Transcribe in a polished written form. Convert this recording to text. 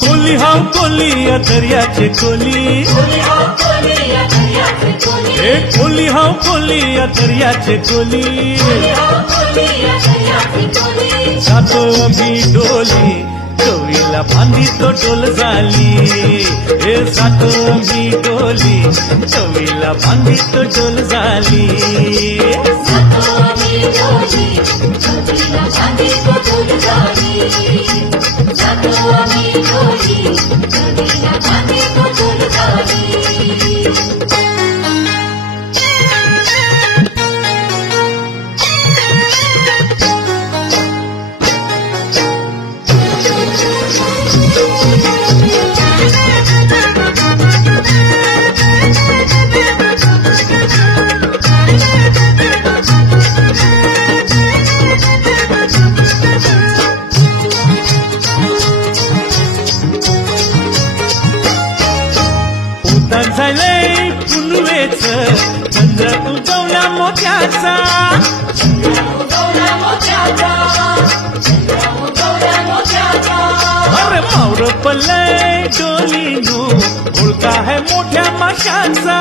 कोली हाव कोली या दर्याचे कोली, ए कोली हाव कोली या दर्याचे कोली, जातो मी डोली चवीला बांधी तो डोल झाली, ए जातो मी डोली चवीला बांधी तो डोल झाली, उतार झालंय पुनवेच चंद्र उगवला मोत्याचा, अरे मावर पल्लय डोलीनो उलका है मोठ्या माशाचा,